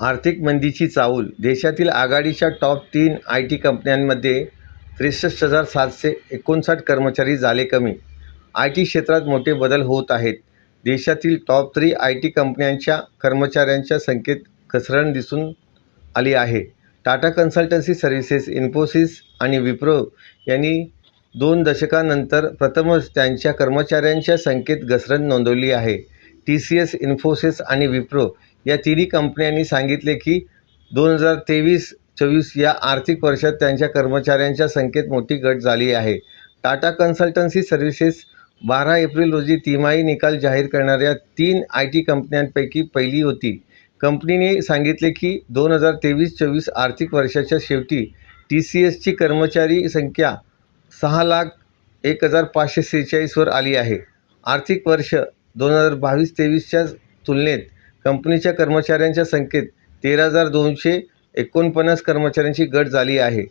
आर्थिक मंदीची चाहूल देशातील आघाडीच्या टॉप तीन आय टी कंपन्यांमध्ये त्रेसष्ट हजार सातशे एकोणसाठ कर्मचारी झाले कमी. आय टी क्षेत्रात मोठे बदल होत आहेत. देशातील टॉप थ्री आय टी कंपन्यांच्या कर्मचाऱ्यांच्या संख्येत घसरण दिसून आली आहे. टाटा कन्सल्टन्सी सर्व्हिसेस इन्फोसिस आणि विप्रो यांनी दोन दशकानंतर प्रथमच त्यांच्या कर्मचाऱ्यांच्या संख्येत घसरण नोंदवली आहे. टी सी एस इन्फोसिस आणि विप्रो या तिन्ही कंपन्यांनी सांगितले की दोन हजार तेवीस चोवीस या आर्थिक वर्षात त्यांच्या कर्मचाऱ्यांच्या संख्येत मोठी घट झाली आहे. टाटा कन्सल्टन्सी सर्व्हिसेस बारा एप्रिल रोजी तिमाही निकाल जाहीर करणाऱ्या तीन आय टी कंपन्यांपैकी पहिली होती. कंपनीने सांगितले की दोन हजार तेवीस चोवीस आर्थिक वर्षाच्या शेवटी टी सी एसची कर्मचारी संख्या सहा लाख एक हजार पाचशे सेहेचाळीसवर आली आहे. आर्थिक वर्ष दोन हजार बावीस तेवीसच्या तुलनेत कंपनीच्या कर्मचाऱ्यांच्या संख्येत तेरा हजार दोनशे एकोणपन्नास कर्मचाऱ्यांची घट झाली आहे.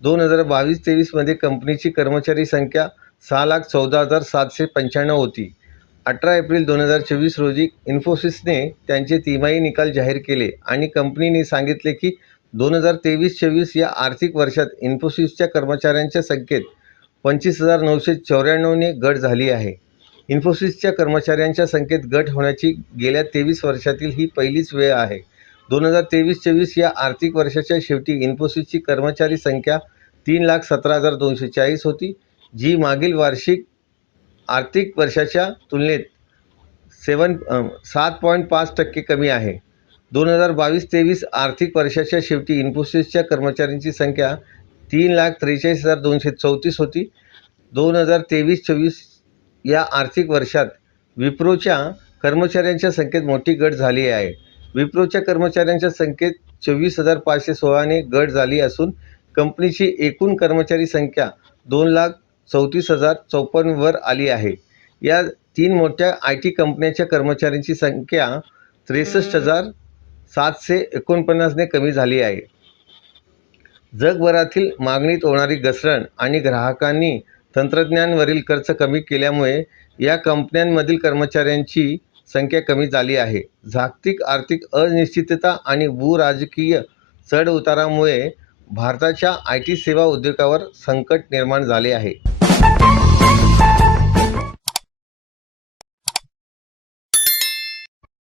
दोन हजार बावीस तेवीसमध्ये कंपनीची कर्मचारी संख्या सहा लाख चौदा हजार सातशे पंच्याण्णव होती. अठरा एप्रिल दोन हजार चोवीस रोजी इन्फोसिसने त्यांचे तिमाही निकाल जाहीर केले आणि कंपनीने सांगितले की दोन हजार तेवीस चोवीस या आर्थिक वर्षात इन्फोसिसच्या कर्मचाऱ्यांच्या संख्येत पंचवीस हजार नऊशे चौऱ्याण्णवने घट झाली आहे. इन्फोसिसच्या कर्मचाऱ्यांच्या संख्येत घट होण्याची गेल्या तेवीस वर्षातील ही पहिलीच वेळ आहे. दोन हजार तेवीस चोवीस या आर्थिक वर्षाच्या शेवटी इन्फोसिसची कर्मचारी संख्या तीन लाख सतरा हजार दोनशे चाळीस होती जी मागील वार्षिक आर्थिक वर्षाच्या तुलनेत सेवन सात पॉईंट पाच टक्के कमी आहे. दोन हजार बावीस तेवीस आर्थिक वर्षाच्या शेवटी इन्फोसिसच्या कर्मचाऱ्यांची संख्या तीन लाख त्रेचाळीस हजार दोनशे चौतीस होती. दोन हजार तेवीस चोवीस या आर्थिक वर्षात विप्रोच्या कर्मचाऱ्यांच्या संख्येत मोठी घट झाली आहे. विप्रोच्या कर्मचाऱ्यांच्या संख्येत चोवीस हजार पाचशे सोळाने घट झाली असून कंपनीची एकूण कर्मचारी संख्या दोन लाख चौतीस हजार चौपन्नवर आली आहे. या तीन मोठ्या आय टी कंपन्यांच्या कर्मचाऱ्यांची संख्या त्रेसष्ट हजार सातशे एकोणपन्नासने कमी झाली आहे. जगभरातील मागणीत होणारी घसरण आणि ग्राहकांनी तंत्रज्ञानावरील खर्च कमी केल्यामुळे या कंपन्यांमधील कर्मचाऱ्यांची संख्या कमी झाली आहे. जागतिक आर्थिक अनिश्चितता आणि भूराजकीय चढउतारामुळे भारताच्या आय टी सेवा उद्योगावर संकट निर्माण झाले आहे.